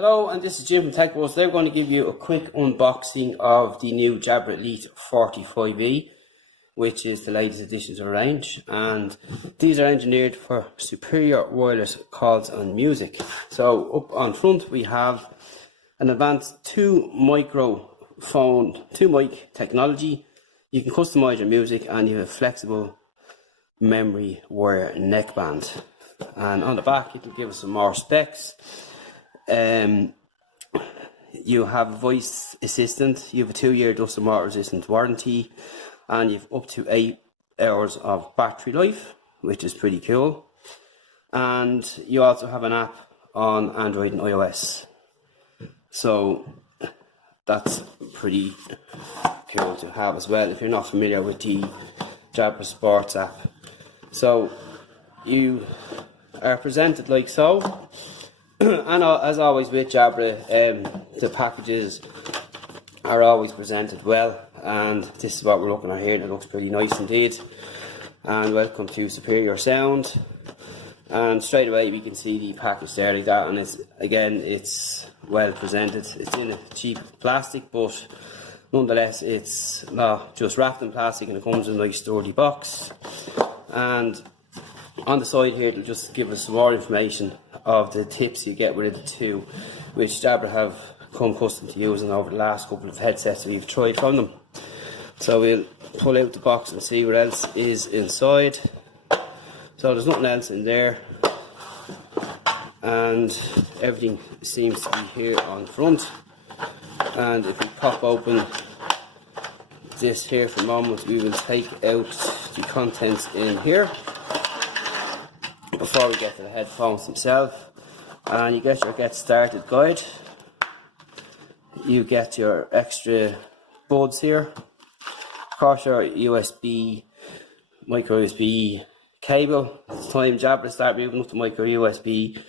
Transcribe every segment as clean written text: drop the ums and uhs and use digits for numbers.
Hello, and this is Jim from Tech Buzz. They're going to give you a quick unboxing of the new Jabra Elite 45E, which is the latest addition to the range. And these are engineered for superior wireless calls and music. So up on front we have an advanced 2 mic technology. You can customize your music, and you have a flexible memory wire neckband. And on the back it will give us some more specs. You have a voice assistant, you have a 2-year dust and water resistant warranty, and you've up to 8 hours of battery life, which is pretty cool. And you also have an app on Android and iOS, so that's pretty cool to have as well if you're not familiar with the Jabra Sports app. So you are presented like so. And as always with Jabra, the packages are always presented well, and this is what we're looking at here, and it looks pretty nice indeed. And welcome to Superior Sound. And straight away we can see the package there like that, and it's well presented. It's in a cheap plastic, but nonetheless it's not just wrapped in plastic, and it comes in a nice sturdy box. And on the side here it'll just give us some more information of the tips you get with it too, which Jabra have come accustomed to using over the last couple of headsets we've tried from them. So we'll pull out the box and see what else is inside. So there's nothing else in there, and everything seems to be here on front. And if we pop open this here for a moment, we will take out the contents in here before we get to the headphones themselves. And you get your get started guide, you get your extra buds here, of course your micro USB cable. It's time Jabra start moving up to USB-C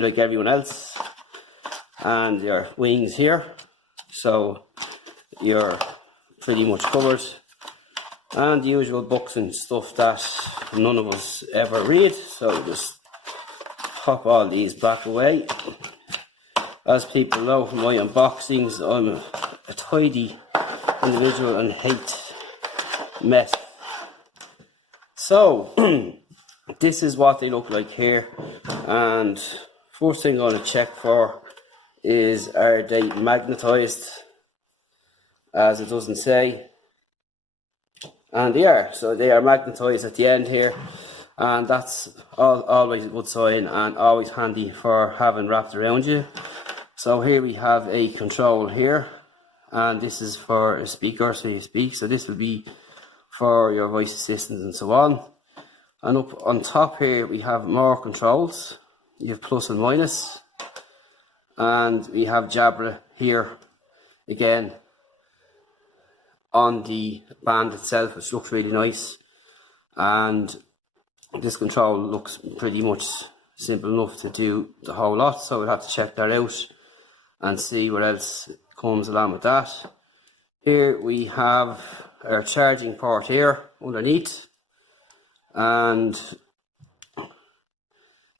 like everyone else. And your wings here, so you're pretty much covered. And the usual books and stuff that none of us ever read, so just pop all these back away. As people know from my unboxings, I'm a tidy individual and hate mess. So this is what they look like here, and first thing I'm going to check for is, are they magnetized, as it doesn't say. And they are, so they are magnetized at the end here, and that's always a good sign and always handy for having wrapped around you. So here we have a control here, and this is for a speaker, so you speak. So this will be for your voice assistant and so on. And up on top here we have more controls. You have plus and minus, and we have Jabra here again on the band itself, which looks really nice. And this control looks pretty much simple enough to do the whole lot, so we'll have to check that out and see what else comes along with that. Here we have our charging port here underneath, and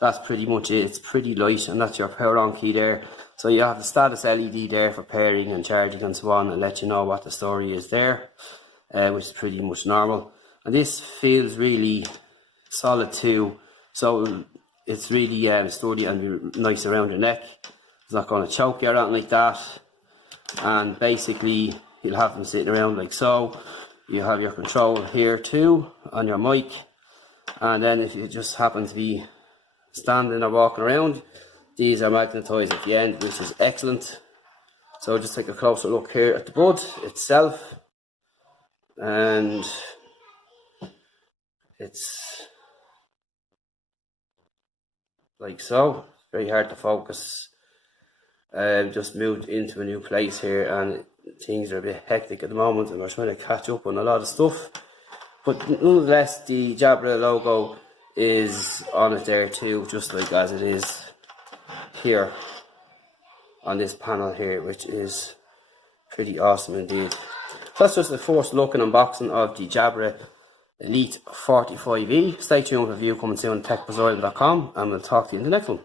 that's pretty much it. It's pretty light, and that's your power on key there. So you have the status LED there for pairing and charging and so on, and let you know what the story is there, which is pretty much normal. And this feels really solid too, so it's really sturdy and nice around your neck. It's not going to choke you or anything like that. And basically you'll have them sitting around like so. You have your control here too on your mic, and then if you just happen to be standing or walking around, these are magnetized at the end, which is excellent. So just take a closer look here at the bud itself, and it's like so. It's very hard to focus. Just moved into a new place here, and things are a bit hectic at the moment, and we're trying to catch up on a lot of stuff. But nonetheless, the Jabra logo is on it there too, just like as it is here on this panel here, which is pretty awesome indeed. So that's just the first look and unboxing of the Jabra Elite 45E. Stay tuned for a review coming soon on techbuzzisland.com, and we'll talk to you in the next one.